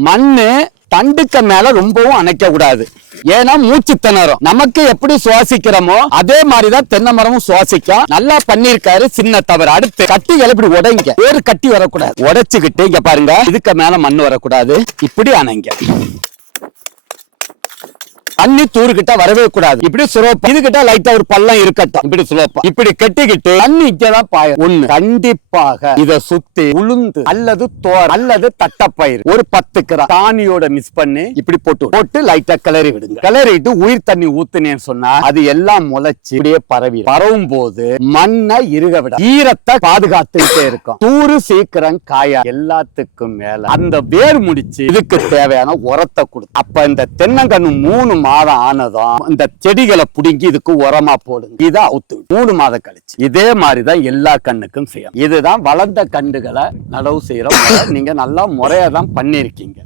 மண்ணு தண்டுக்க மேல ரொம்பவும் அணைக்க கூடாது. ஏன்னா மூச்சு திணறும். நமக்கு எப்படி சுவாசிக்கிறோமோ அதே மாதிரிதான் தென்னை மரமும் சுவாசிக்கும். நல்லா பண்ணிருக்காரு சின்ன தவறு. அடுத்து கட்டிகள் இப்படி உடைங்க. ஒரு கட்டி வரக்கூடாது. உடைச்சுக்கிட்டு இங்க பாருங்க இதுக்கு மேல மண் வரக்கூடாது. இப்படி அணைங்க. தண்ணி தூருக்கிட்ட வரவே கூடாது. இப்படி சுரோப்பா இதுகிட்ட லைட்டா ஒரு பள்ளம் இருக்கட்டும். இப்படி சுரோப்பா இப்படி கட்டிக்கிட்டு தண்ணி இங்கதான் பாயும். ஒண்ணு கண்டிப்பாக இத சுத்தி உளுந்து அல்லது தோர் அல்லது தட்டப்பயிர். ஒரு பத்து கிராம் தானியோட மிஸ் பண்ணி இப்படி போட்டு போட்டு லைட்டா கிளறி விடுங்க. கிளறிட்டு உயிர் தண்ணி ஊத்துனேன்னு சொன்னா அது எல்லாம் முளைச்சு இப்படியே பரவி பரவும் போது மண்ணை இருக விட ஈரத்தை பாதுகாத்துக்கிட்டே இருக்கும். தூரு சீக்கிரம் காயா எல்லாத்துக்கும் மேல. அந்த வேர் முடிச்சு இதுக்கு தேவையான உரத்தை கொடுத்து அப்ப இந்த தென்னங்கன்னு மூணு மாதம் ஆனதும் இந்த செடிகளை புடுங்கி இதுக்கு உரமா போடுங்க. இதை அவுத்து மூணு மாதம் கழிச்சு. இதே மாதிரிதான் எல்லா கண்ணுக்கும் செய்யும் இதுதான் வளர்ந்த கண்டுகளை நடவு செய்யற நீங்க நல்லா முறையா தான் பண்ணிருக்கீங்க